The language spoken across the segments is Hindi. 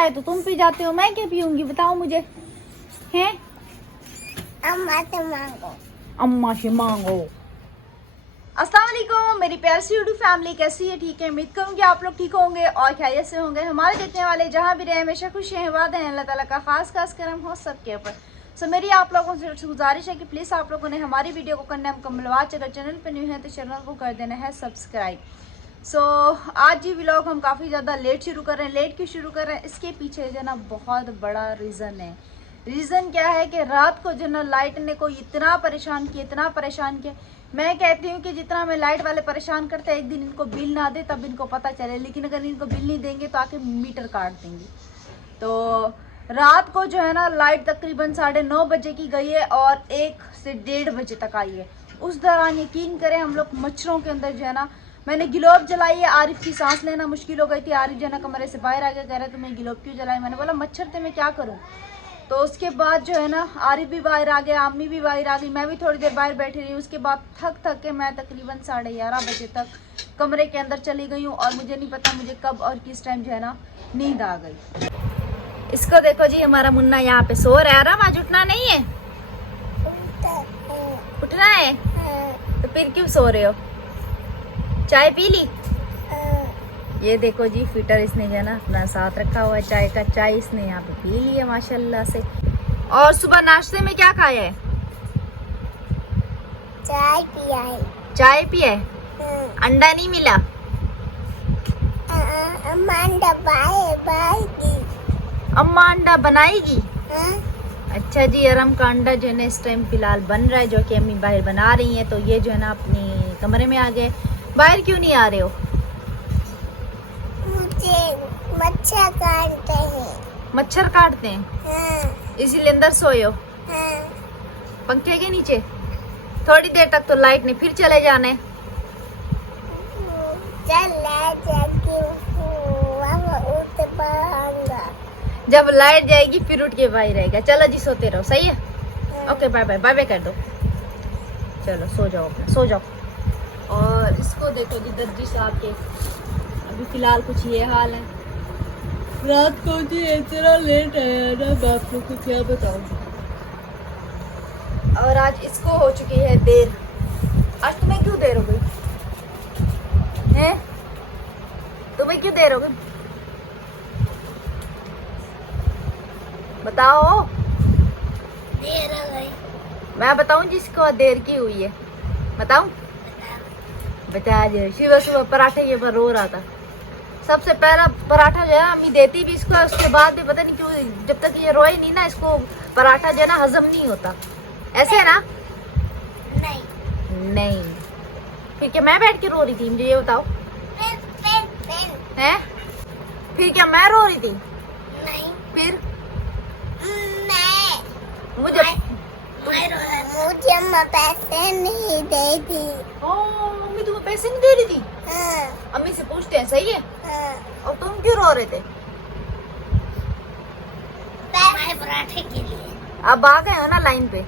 चाय तो तुम पी जाते हो, मैं क्या पीऊंगी बताओ मुझे? हैं? अम्मा से मांगो। अम्मा से मांगो। अस्सलाम वालेकुम मेरी प्यारी सी यूट्यूब फैमिली, कैसी है? ठीक है, उम्मीद करूँगी आप लोग ठीक होंगे और खैरियत से होंगे। हमारे देखने वाले जहाँ भी रहे हमेशा खुश हैं, वादा है अल्लाह ताला का खास करम हो सबके ऊपर। सो मेरी आप लोगों से गुजारिश है कि प्लीज़ आप लोगों ने हमारी वीडियो को करना है मुकम्मल वॉच। अगर चैनल पर न्यू है तो चैनल को कर देना है सब्सक्राइब। सो आज ये व्लॉग हम काफ़ी ज़्यादा लेट शुरू कर रहे हैं। लेट क्यों शुरू कर रहे हैं, इसके पीछे जो ना बहुत बड़ा रीज़न है। रीज़न क्या है कि रात को जो ना लाइट ने कोई इतना परेशान किया। मैं कहती हूँ कि जितना हमें लाइट वाले परेशान करते हैं, एक दिन इनको बिल ना दे तब इनको पता चले, लेकिन अगर इनको बिल नहीं देंगे तो आके मीटर काट देंगे। तो रात को जो है ना लाइट तकरीबन 9:30 बजे की गई है और 1 से 1:30 बजे तक आई है। उस दौरान यकीन करें हम लोग मच्छरों के अंदर जो है ना, मैंने गिलोब जलाई है। आरिफ की सांस लेना मुश्किल हो गई थी। आरिफ जो है ना कमरे से बाहर आ गया, कह रहे तुम्हें गिलोब क्यों जलाई? मैंने बोला मच्छर थे, मैं क्या करूँ। तो उसके बाद जो है ना आरिफ भी बाहर आ गया, अम्मी भी बाहर आ गई, मैं भी थोड़ी देर बाहर बैठी रही। उसके बाद थक के मैं तकरीबन 11:30 बजे तक कमरे के अंदर चली गई हूँ और मुझे नहीं पता मुझे कब और किस टाइम जो है ना नींद आ गई। इसको देखो जी, हमारा मुन्ना यहाँ पे सो रहा है। आराम, आज उठना नहीं है? उठना है तो फिर क्यों सो रहे हो? चाय पी ली? ये देखो जी, फिटर इसने जो है ना अपना साथ रखा हुआ है चाय का। चाय इसने यहाँ पे पी ली है माशाल्लाह से। और सुबह नाश्ते में क्या खाया है? चाय पिया है। चाय पिया है? अंडा नहीं मिला? अम्मा अंडा बनाएगी। अम्मा अंडा बनाएगी? हाँ? अच्छा जी, अरम का अंडा जो है ना इस टाइम फिलहाल बन रहा है, जो कि अम्मी बाहर बना रही हैं। तो ये जो है ना अपने कमरे में आ गए। बाहर क्यों नहीं आ रहे हो? मुझे मच्छर काटते हैं। मच्छर काटते हैं? हाँ, इसीलिए अंदर सोए हो हाँ। पंखे के नीचे? थोड़ी देर तक तो लाइट नहीं, फिर चले जाना है। जब लाइट जाएगी फिर उठ के बाहर रहेगा। चलो जी सोते रहो, सही है? Okay, bye bye. Bye bye कर दो। चलो सो जाओ अपना, सो जाओ। और इसको देखो जी, दर्जी साहब के अभी फिलहाल कुछ ये हाल है। रात को जी इतना लेट आया ना, मैं आप लोग को क्या बताऊं। और आज इसको हो चुकी है देर। आज तुम्हें क्यों देर हो गई है? तुम्हें क्यों देर हो गई बताओ? देर हो गई। मैं बताऊं जिसको देर की हुई है? बताऊं? बता दे। सुबह सुबह पराठे ये पर रो रहा था। सबसे पहला पराठा जो है अम्मी देती भी इसको, उसके बाद भी पता नहीं क्यों जब तक ये रोए नहीं ना, इसको पराठा जो है ना हजम नहीं होता। ऐसे है ना? नहीं। फिर क्या मैं बैठ के रो रही थी? मुझे ये बताओ। हैं? फिर क्या मैं रो रही थी? नहीं। फिर मुझे अम्मा पैसे नहीं दे दी। मम्मी तुम्हें पैसे नहीं दे रही थी? हाँ, अम्मी से पूछते हैं, सही है? हाँ। और तुम क्यों रो रहे थे? पराठे के लिए। अब आ गए हो ना लाइन पे।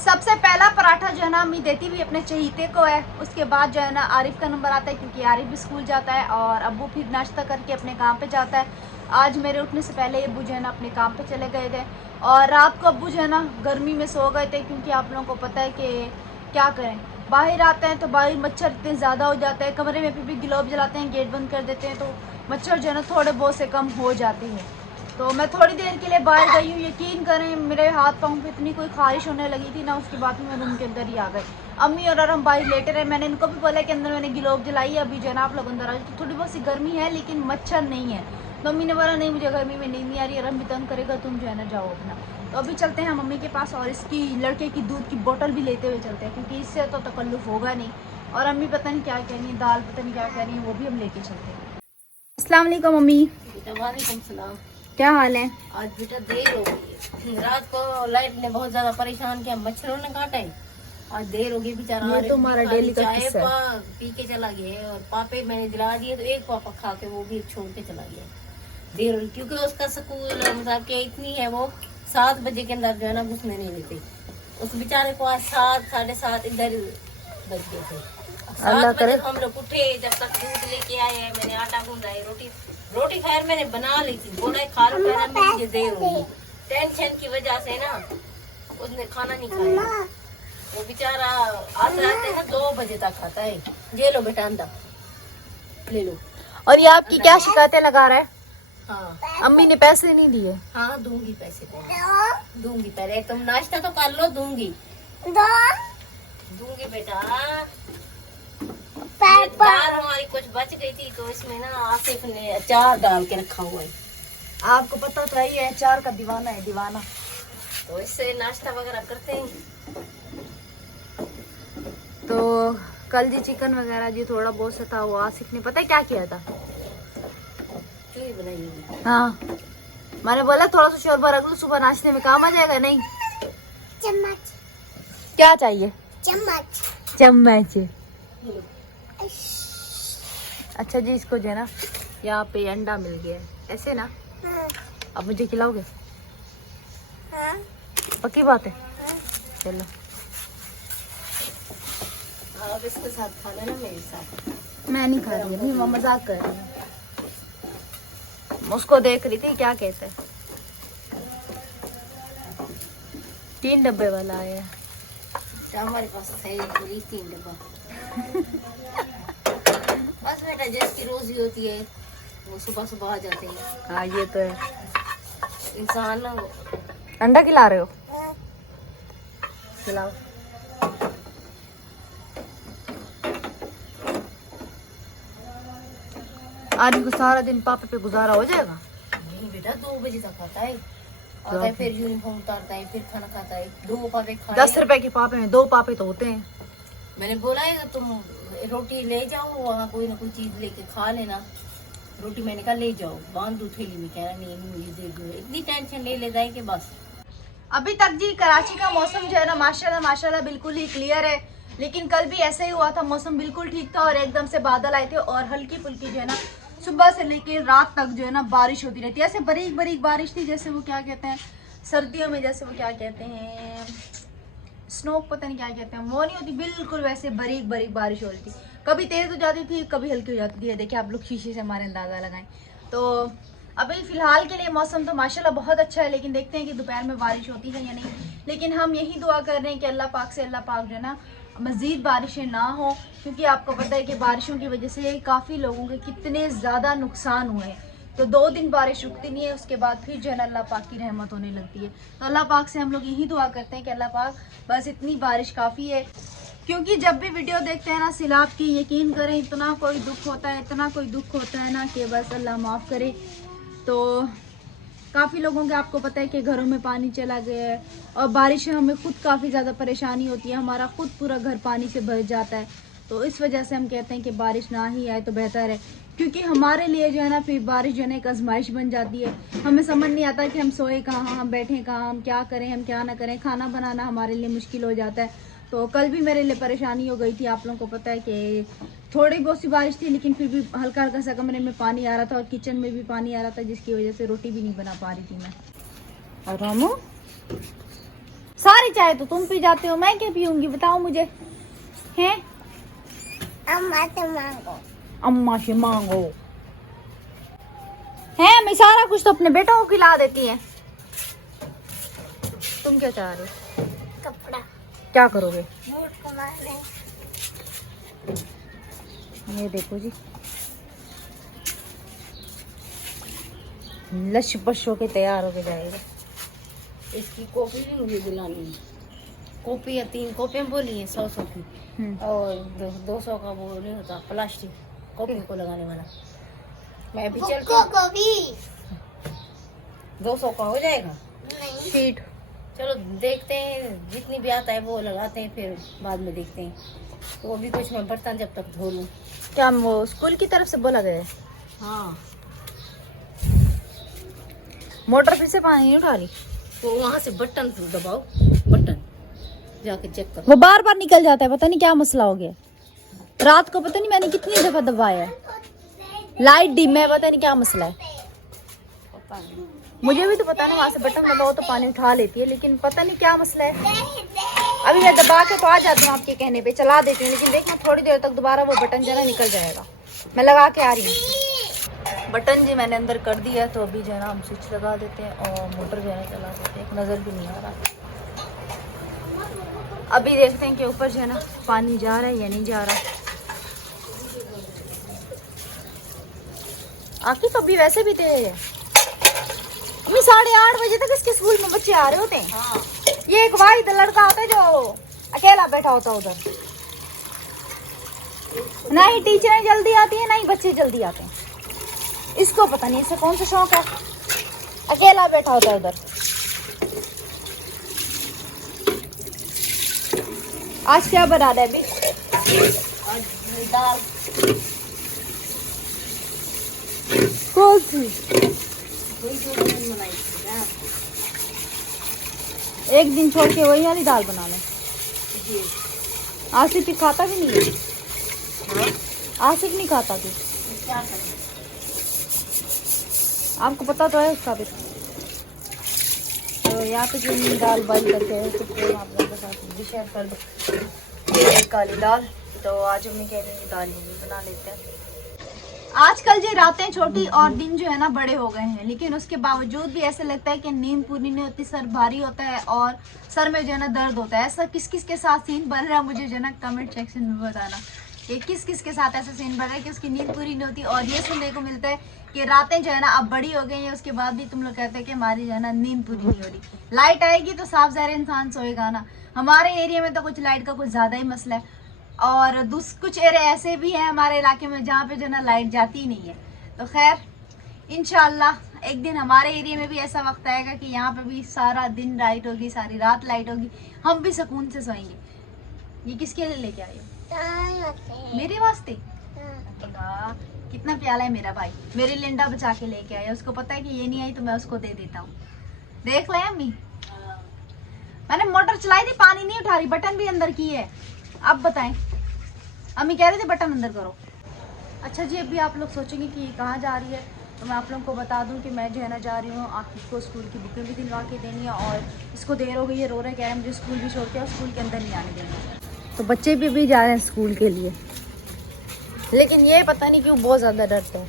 सबसे पहला पराठा जो है ना अम्मी देती भी अपने चहीते को है। उसके बाद जो है ना आरिफ का नंबर आता है, क्योंकि आरिफ भी स्कूल जाता है और अब्बू फिर नाश्ता करके अपने काम पे जाता है। आज मेरे उठने से पहले अब्बू जो है ना अपने काम पे चले गए थे और रात को अब्बू जो है ना गर्मी में सो गए थे, क्योंकि आप लोगों को पता है कि क्या करें, बाहर आते हैं तो बाहर मच्छर इतने ज़्यादा हो जाते हैं। कमरे में फिर भी गिलोब जलाते हैं, गेट बंद कर देते हैं, तो मच्छर जो है ना थोड़े बहुत से कम हो जाते हैं। तो मैं थोड़ी देर के लिए बाहर गई हूँ। यकीन करें मेरे हाथ पाँव पे इतनी कोई खारिश होने लगी थी ना, उसके बाद मैं रूम के अंदर ही आ गई। अम्मी और हम बाहर लेटे रहे। मैंने इनको भी बोला कि अंदर मैंने गिलोब जलाई है, अभी जो है ना आप लोग अंदर आ जाओ। तो थोड़ी बहुत सी गर्मी है लेकिन मच्छर नहीं है। तो अम्मी ने बोला नहीं मुझे गर्मी में नींद नहीं आ रही, और हम भी तंग करेगा, तुम जो है ना जाओ अपना। तो अभी चलते हैं मम्मी के पास और इसकी लड़के की दूध की बोतल भी लेते हुए चलते हैं, क्योंकि इससे तो तकल्लुफ़ होगा नहीं। और अम्मी पता नहीं क्या कह रही है, दाल पता नहीं क्या कह रही है, वो भी हम लेके चलते हैं। अस्सलाम वालेकुम मम्मी। वालेकुम सलाम। क्या हाल है? आज बेटा देर हो गई है। रात को लाइट ने बहुत ज्यादा परेशान किया, मच्छरों ने काटा है। आज देर हो गई बेचारा। ये तो हमारा डेली का चाय किस्सा है। पी के चला गया और पापे मैंने जला दिए, तो एक पापा खा के वो भी छोड़ के चला गया। देर हो गई क्योंकि उसका स्कूल मतलब कि इतनी है, वो 7 बजे के अंदर जो है ना घुसने नहीं देते। उस बेचारे को आज 7 साढ़े 7 इधर बज गए थे। 7 बजे हम लोग उठे, जब तक दूध लेके आए, मैंने आटा गूंदा है, रोटी रोटी खैर मैंने बना ली थी, बोला खा लो, कहना मैं मुझे देर होगी। टेंशन की वजह से ना उसने खाना नहीं खाया। वो बेचारा आते आते ना 2 बजे तक खाता है। ये लो बेटा अंडा ले लो। और ये आपकी क्या शिकायतें लगा रहा है? हाँ अम्मी ने पैसे नहीं दिए। हाँ दूंगी पैसे तो दूंगी, पहले तुम नाश्ता तो कर लो, दूंगी बेटा। ये दाल हमारी कुछ बच गई थी तो इसमें ना आसिफ ने अचार डाल के रखा हुआ है। आपको पता तो है अचार का दीवाना है, दीवाना। तो इससे नाश्ता वगैरह करते हैं। तो कल जी चिकन वगैरह जी थोड़ा बहुत सा था, वो आसिफ ने पता है क्या किया था? चूई बनाई हुई। हाँ, मैंने बोला थोड़ा सा शोरबा रख लो, सुबह नाश्ते में काम आ जाएगा। नहीं, चम्मच क्या चाहिए? चम्मच चम्मच। अच्छा जी, इसको जो है ना यहाँ पे अंडा मिल गया है, ऐसे ना। अब मुझे खिलाओगे? हाँ पक्की बात है? चलो। आप इसके साथ खा लेना, मेरे साथ। मैं नहीं खा रही अभी, मैं मजाक कर रही हूँ। उसको देख रही थी क्या कहते हैं। 3 डब्बे वाला आया है। तो हमारे पास है पूरी 3 डब्बा। बस बेटा जिसकी रोजी होती है वो सुबह सुबह आ जाते हैं। हाँ ये तो है। इंसान अंडा खिला रहे हो? खिलाओ। आज को सारा दिन पापा पे गुजारा हो जाएगा? नहीं बेटा, 2 बजे तक आता है, आता है फिर यूनिफॉर्म उतारता है, फिर खाना खाता है। 2 पापे खाए। 10 रुपए के पापे में 2 पापे तो होते हैं। मैंने बोला है तुम रोटी ले जाओ, वहाँ कोई ना कोई चीज लेके खा लेना। रोटी मैंने कहा ले जाओ, बांध दो थैली में। कह रहा नहीं मुझे दे दो। इतनी टेंशन ले लेता है कि बस। अभी तक जी कराची का मौसम जो है ना माशाल्लाह माशाल्लाह बिल्कुल ही क्लियर है, लेकिन कल भी ऐसे ही हुआ था। मौसम बिल्कुल ठीक था और एकदम से बादल आए थे और हल्की फुल्की जो है ना सुबह से लेके रात तक जो है ना बारिश होती रहती है। ऐसे बारीक बारीक बारिश थी, जैसे वो क्या कहते हैं सर्दियों में, जैसे वो क्या कहते हैं स्नो, पता नहीं क्या कहते हैं, वो नहीं होती, बिल्कुल वैसे बारीक बारीक बारिश हो रही थी। कभी तेज हो जाती थी, कभी हल्की हो जाती थी। देखिए आप लोग शीशे से हमारे अंदाजा लगाएं। तो अभी फिलहाल के लिए मौसम तो माशाल्लाह बहुत अच्छा है, लेकिन देखते हैं कि दोपहर में बारिश होती है या नहीं। लेकिन हम यही दुआ कर रहे हैं कि अल्लाह पाक से अल्लाह पाक जो है ना मज़ीद बारिशें ना हो, क्योंकि आपको पता है कि बारिशों की वजह से काफ़ी लोगों के कितने ज़्यादा नुकसान हुए हैं। तो 2 दिन बारिश रुकती नहीं है, उसके बाद फिर जो है ना अल्लाह पाक की रहमत होने लगती है। तो अल्लाह पाक से हम लोग यही दुआ करते हैं कि अल्लाह पाक बस इतनी बारिश काफ़ी है। क्योंकि जब भी वीडियो देखते हैं ना सैलाब की, यकीन करें इतना कोई दुख होता है, इतना कोई दुख होता है ना कि बस अल्लाह माफ़ करे। तो काफ़ी लोगों के आपको पता है कि घरों में पानी चला गया है और बारिश से हमें खुद काफ़ी ज़्यादा परेशानी होती है, हमारा खुद पूरा घर पानी से भर जाता है। तो इस वजह से हम कहते हैं कि बारिश ना ही आए तो बेहतर है, क्योंकि हमारे लिए जो है ना फिर बारिश जो है ना एक आजमाइश बन जाती है। हमें समझ नहीं आता कि हम सोए कहाँ, हम बैठें कहाँ, हम क्या करें, हम क्या ना करें। खाना बनाना हमारे लिए मुश्किल हो जाता है। तो कल भी मेरे लिए परेशानी हो गई थी। आप लोगों को पता है कि थोड़ी बहुत सी बारिश थी, लेकिन फिर भी हल्का हल्का सा कमरे में पानी आ रहा था और किचन में भी पानी आ रहा था, जिसकी वजह से रोटी भी नहीं बना पा रही थी मैं। और रामू, सारी चाय तो तुम पी जाते हो, मैं क्या पीऊंगी बताओ मुझे? हैं? अम्मा से मांगो। अम्मा से मांगो है? मैं सारा कुछ तो अपने बेटों को खिला देती है। तुम क्या चाह रहे हो? कपड़ा क्या करोगे? बूट को मारने। ये देखो जी, लश पश होके तैयार होके जाएगा। इसकी कॉपी भी मुझे दिलानी है। कॉपी या 3 कॉपियाँ बोली हैं 100 की, और 200 का वो नहीं होता प्लास्टिक कॉपी को लगाने वाला। मैं भी चल को भी 200 का हो जाएगा। नहीं। शीट चलो देखते हैं, जितनी भी आता है वो लगाते हैं, फिर बाद में देखते हैं। तो अभी कुछ मैं बर्तन जब तक धो लूँ। क्या वो स्कूल की तरफ से बोला गया है? हाँ, मोटर फिर से पानी नहीं उठा रही? तो वहाँ से बटन दबाओ, बटन जाके चेक करो। वो बार बार निकल जाता है, पता नहीं क्या मसला हो गया। रात को पता नहीं मैंने कितनी दफा दबाया है, लाइट डिम है, पता नहीं क्या मसला है। पता नहीं। मुझे भी तो पता नहीं, वहाँ से बटन दबाओ तो पानी उठा लेती है, लेकिन पता नहीं क्या मसला है। अभी मैं दबा के तो आ जाती हूँ आपके कहने पे, चला देती हूँ, लेकिन देखना थोड़ी देर तक दोबारा वो बटन जो है ना निकल जाएगा। मैं लगा के आ रही हूँ। बटन जी मैंने अंदर कर दिया है, तो अभी जो है ना हम स्विच लगा देते हैं और मोटर जो है ना चला देते हैं। नज़र भी नहीं आ रहा। अभी देखते हैं कि ऊपर जो है ना पानी जा रहा है या नहीं जा रहा। आखिर तो अभी वैसे भी थे अम्मी 8:30 बजे तक इसके स्कूल में बच्चे आ रहे होते हैं। हाँ। ये एक वाहिद लड़का होता है जो अकेला बैठा होता है उधर। ना ही टीचरें जल्दी आती है ना ही बच्चे जल्दी आते हैं। इसको पता नहीं इसे कौन सा शौक है, अकेला बैठा होता है उधर। आज क्या बना रहा है अभी? आज दाल। कौन सी? वही जो मैंने बनाई थी ना। एक दिन छोड़ के वही वाली दाल बना ले। जी। आसिफ भी खाता भी नहीं है। हाँ? आसिफ नहीं खाता भी। क्या करें? आपको पता तो है उसका भी। तो यहाँ पे जो दाल बॉइल करके है तो फिर आप लोगों के साथ भी शेयर कर दो। ये है काली दाल। तो आज हम कह रहे हैं दाल ही बना लेते हैं। आजकल जो रातें छोटी और दिन जो है ना बड़े हो गए हैं, लेकिन उसके बावजूद भी ऐसा लगता है कि नींद पूरी नहीं होती, सर भारी होता है और सर में जो है ना दर्द होता है। ऐसा किस किस के साथ सीन बन रहा है मुझे जो है ना कमेंट सेक्शन में बताना कि किस किस के साथ ऐसा सीन बन रहा है कि उसकी नींद पूरी नहीं होती। और ये सुनने को मिलता है कि रातें जो है ना अब बड़ी हो गई हैं, उसके बाद भी तुम लोग कहते हैं कि हमारी जो है ना नींद पूरी नहीं हो रही। लाइट आएगी तो साफ ज़ाहिर इंसान सोएगा ना। हमारे एरिया में तो कुछ लाइट का कुछ ज़्यादा ही मसला है और कुछ एरिया ऐसे भी हैं हमारे इलाके में जहाँ पे जो है ना लाइट जाती ही नहीं है। तो खैर इंशाल्लाह एक दिन हमारे एरिया में भी ऐसा वक्त आएगा कि यहाँ पे भी सारा दिन लाइट होगी, सारी रात लाइट होगी, हम भी सुकून से सोएंगे। ये किसके लिए लेके आई हो? मेरे वास्ते? अल्लाह कितना प्याला है मेरा भाई, मेरी लिंडा बचा के लेके आया। उसको पता है कि ये नहीं आई तो मैं उसको दे देता हूँ। देख ले अम्मी, मैंने मोटर चलाई थी, पानी नहीं उठा रही, बटन भी अंदर की है। अब बताएं, अम्मी कह रही थी बटन अंदर करो। अच्छा जी, अभी आप लोग सोचेंगे कि ये कहाँ जा रही है, तो मैं आप लोगों को बता दूं कि मैं जो है ना जा रही हूँ आकिब को स्कूल की बुकें भी दिलवा के देनी है। और इसको देर हो गई है, रो रहा है, कह रहा है मुझे स्कूल भी छोड़ के और स्कूल के अंदर नहीं आने देंगे। तो बच्चे भी जा रहे हैं स्कूल के लिए, लेकिन ये पता नहीं क्यों बहुत ज़्यादा डरते हैं।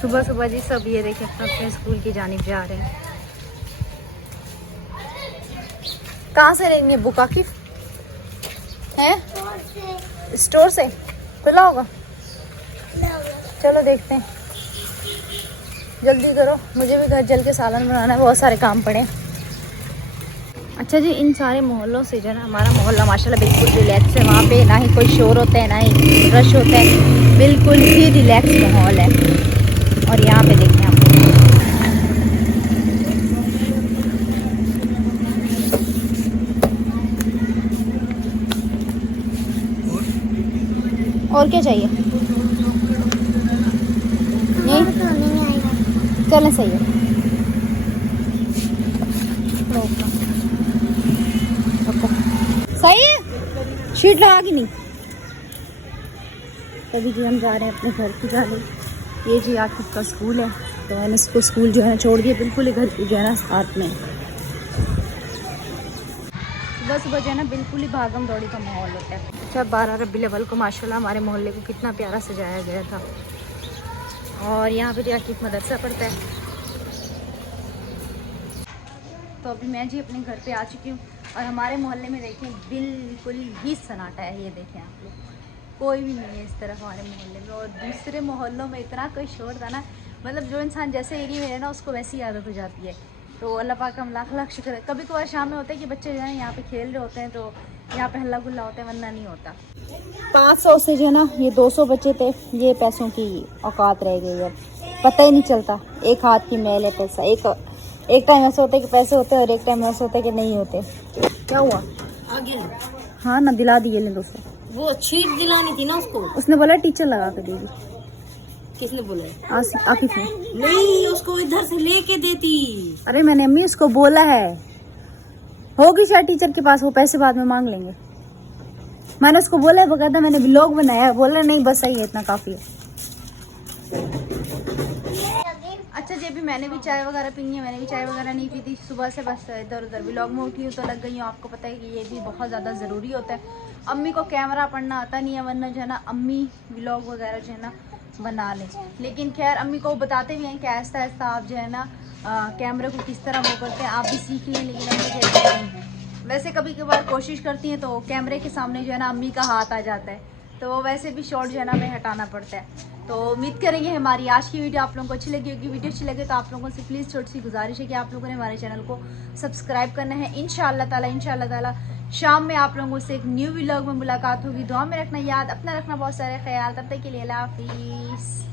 सुबह सुबह जी सब ये देखें अपने स्कूल की जानिब जा रहे हैं। कहाँ से लेंगे बुक आकिब? हैं? स्टोर से खुला होगा? चलो देखते हैं, जल्दी करो, मुझे भी घर जल के सालन बनाना है, बहुत सारे काम पड़े। अच्छा जी, इन सारे मोहल्लों से जो है ना हमारा मोहल्ला माशाल्लाह बिल्कुल रिलैक्स है। वहाँ पे ना ही कोई शोर होता है ना ही रश होता है, बिल्कुल ही रिलैक्स माहौल है। और यहाँ पे देखें आप, और क्या चाहिए? नहीं चलें, सही है। सही है, शीट लगा की नहीं। तभी जी हम जा रहे हैं अपने घर की जानिब। ये जी आकिब का स्कूल है, तो मैंने इसको स्कूल जो है ना छोड़ दिया बिल्कुल ही घर की जो है ना साथ में। सुबह सुबह जो है ना बिल्कुल ही भागम दौड़ी का माहौल होता है। अच्छा, 12 रबीउल अव्वल को माशाल्लाह हमारे मोहल्ले को कितना प्यारा सजाया गया था। और यहाँ पे आकिब मदरसा पढ़ता है। तो अभी मैं जी अपने घर पे आ चुकी हूँ और हमारे मोहल्ले में देखें बिल्कुल ही सन्नाटा है। ये देखें आप लोग, कोई भी नहीं है इस तरफ हमारे मोहल्ले में। और दूसरे मोहल्लों में इतना कोई शोर था ना, मतलब जो इंसान जैसे एरिया में है ना उसको वैसी आदत हो जाती है। तो अल्लाह पाक का हम लाख लाख शुक्र है। कभी कभार शाम में होता है कि बच्चे जो है यहाँ पे खेल रहे होते हैं तो यहाँ पे हल्ला गुल्ला होता है, वरना नहीं होता। 500 से जो है ना ये 200 बच्चे थे, ये पैसों की औकात रह गई है। पता ही नहीं चलता, एक हाथ की मैल है पैसा। एक टाइम ऐसा होता है कि पैसे होते हैं और एक टाइम ऐसा होता है कि नहीं होते। क्या हुआ? आगे हाँ ना, दिला दिए ले 200। वो शीट दिलानी थी ना उसको। उसने बोला टीचर लगा के देगी। किसने बोला? आकिब ने। नहीं, उसको इधर से लेके देती। अरे मैंने अम्मी उसको बोला है, होगी शायद टीचर के पास, वो पैसे बाद में मांग लेंगे। मैंने उसको बोला है, बकायदा मैंने व्लॉग बनाया है। बोला नहीं बस सही है, इतना काफ़ी है। अच्छा जी, अभी मैंने भी चाय वगैरह पीनी है। मैंने भी चाय वगैरह नहीं पी थी सुबह से, बस इधर उधर व्लॉग में उठी हूँ तो लग गई हूँ। आपको पता है कि ये भी बहुत ज़्यादा ज़रूरी होता है। अम्मी को कैमरा पढ़ना आता नहीं है, वरना जो है ना अम्मी व्लॉग वगैरह जो है ना बना लें। लेकिन खैर अम्मी को बताते भी हैं कि ऐसा ऐसा आप जो है ना कैमरे को किस तरह वो करते हैं, आप भी सीख लें। लेकिन अम्मी कहती नहीं है। वैसे कभी कभार कोशिश करती हैं तो कैमरे के सामने जो है ना अम्मी का हाथ आ जाता है, तो वो वैसे भी शॉर्ट जो है ना हमें हटाना पड़ता है। तो उम्मीद करेंगे हमारी आज की वीडियो आप लोगों को अच्छी लगी होगी। वीडियो अच्छी लगे तो आप लोगों से प्लीज़ छोटी सी गुजारिश है कि आप लोगों ने हमारे चैनल को सब्सक्राइब करना है। इंशाअल्लाह ताला शाम में आप लोगों से एक न्यू व्लॉग में मुलाकात होगी। दुआ में रखना याद, अपना रखना बहुत सारे ख्याल। तब तक के लिए अल्लाह हाफिज़।